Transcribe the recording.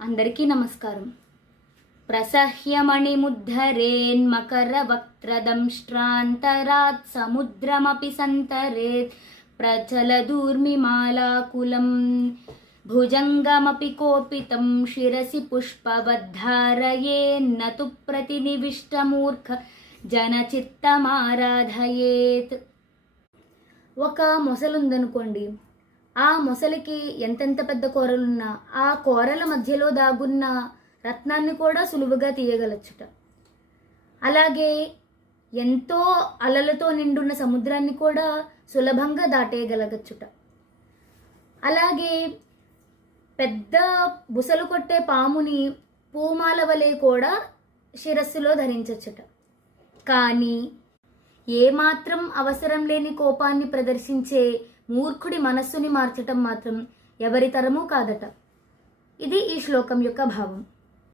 అందరికీ నమస్కారం. ప్రసహ్యమణిముద్ధరేన్మకరవక్త్రదంష్ట్రాంతరాత్ సముద్రమపి సంతరేత్ ప్రచలదూర్మిమాలాకులం భుజంగమపి కోపితం శిరసి పుష్పవద్ధారయేన్నతు ప్రతినివిష్టమూర్ఖ జనచిత్తమారాధయేత్. ఒక మొసలుందనుకోండి. ఆ మొసలికి ఎంతెంత పెద్ద కూరలున్నా ఆ కూరల మధ్యలో దాగున్న రత్నాన్ని కూడా సులువుగా తీయగలచ్చుట అలాగే ఎంతో అలలతో నిండున్న సముద్రాన్ని కూడా సులభంగా దాటేయగలగచ్చుట. అలాగే పెద్ద బుసలు కొట్టే పాముని పూమాల వలె కూడా శిరస్సులో ధరించచ్చుట. కానీ ఏమాత్రం అవసరం లేని కోపాన్ని ప్రదర్శించే మూర్ఖుడి మనస్సుని మార్చటం మాత్రం ఎవరి తరమూ కాదట. ఇది ఈ శ్లోకం యొక్క భావం.